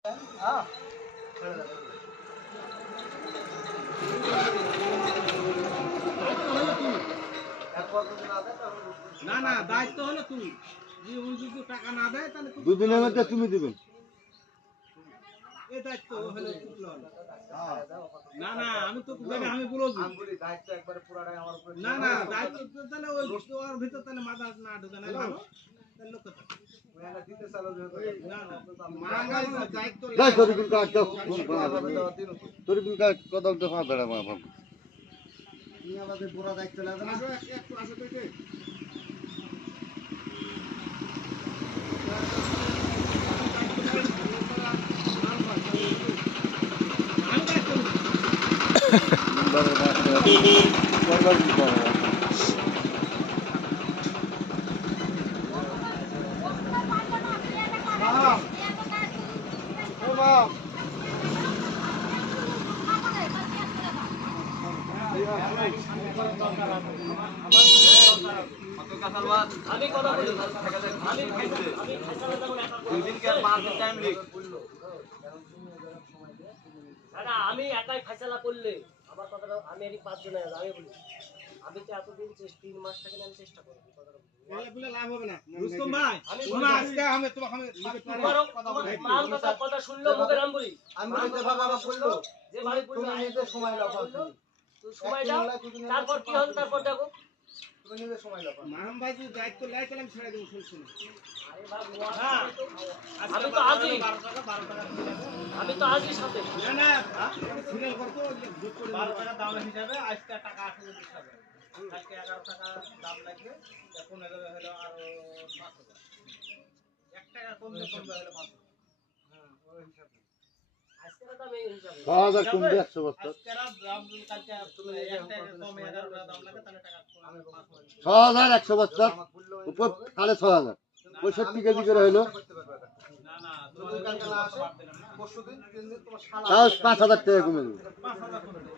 না না দায়িত্ব হলো তুমি যদি টাকা না দেয় তাহলে দুদিনের মধ্যে তুমি দিবেন। এই দায়িত্ব হলো না না আমি তো আমি বলছি দায়িত্ব একবারে পুরাটাই আমার উপরে। না না দায়িত্ব তাহলে ওই ওর ভিতর তাহলে মাথা না ঢুকে না ভালো তাহলে লোক কথা দিতে চালো না না দায়িত্ব যাই শরীফুল কাজ দাও শরীফুল কাজ কথা বলতে ফাঁদা মা বাবা তুমি আমাদের পুরা দায়িত্ব লাগবে না। একটু আসো তো আমি কথা বলি আমি একাই ফেসলা করলে আমার কথাটা আমি এর 5 জন আমি বলি আমি তো এতদিন 3 মাস থেকে আমি চেষ্টা করি বলে লাভ হবে না রুস্তম ভাই শোনো আজকে আমি তোমাকে মাল কথা শুনলো মুখে রাম বলি আমি বলতে ভাবে আমার বললো যে ভাই তুমি নিজে সময় লাও তুই সময় দাও তারপর কি হল তারপর দেখো তুমি নিজে সময় লাও মাহাম ভাই যদি দায়িত্ব লাই তাহলে আমি ছেড়ে দেব শুন আরে ভাই আমি তো আজই 12 টাকা আমি তো আজই সাথে না না সিরিয়াল করতে যোগ করে 12 টাকা দাম হিসাবে আজকে টাকা 80 হিসাবে আজকে 11 টাকা দাম লাগবে এখন হলো আর 500 1 টাকা কমবে হলো 500 হ্যাঁ ওই হিসাবে আজকে দাম এই হিসাবে 6000 কমবে 100 বস্তা আজকে দাম কালকে তুমি 1 টাকা কমে 11 টাকা দাম লাগে তাহলে টাকা 6000 100 বস্তা উপর 6500 65 কেজি করে হলো না না তুমি কালকে না আসো পরশুদিন 3 দিন তোমার শালা তাও 5000 টাকা কমে যাবে 5000 করে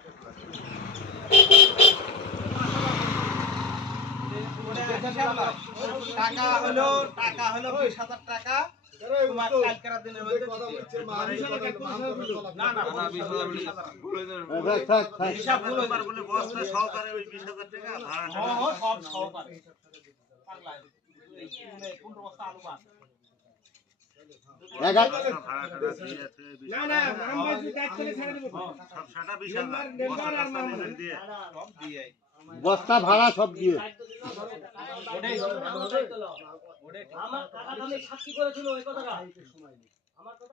টাকা হলো 20000 টাকা তোমার কালকের দিনের মধ্যে কথা বলছে না না 20 থাক হিসাব গুলো বলে বস্তা সহকারে ওই 20000 টাকা ভাড়া সব সহকারে পাগলা এই 15 বস্তা আলু বাস না না আমরা যদি দায়িত্ব নিয়ে ছেড়ে দেব সব সাটা 20000 বস্তা দিয়ে সব দিয়ে বস্তা ভাড়া সব দিয়ে আমার কাকা আমি সাক্ষী করেছিল ওই কথাটা আমার কথা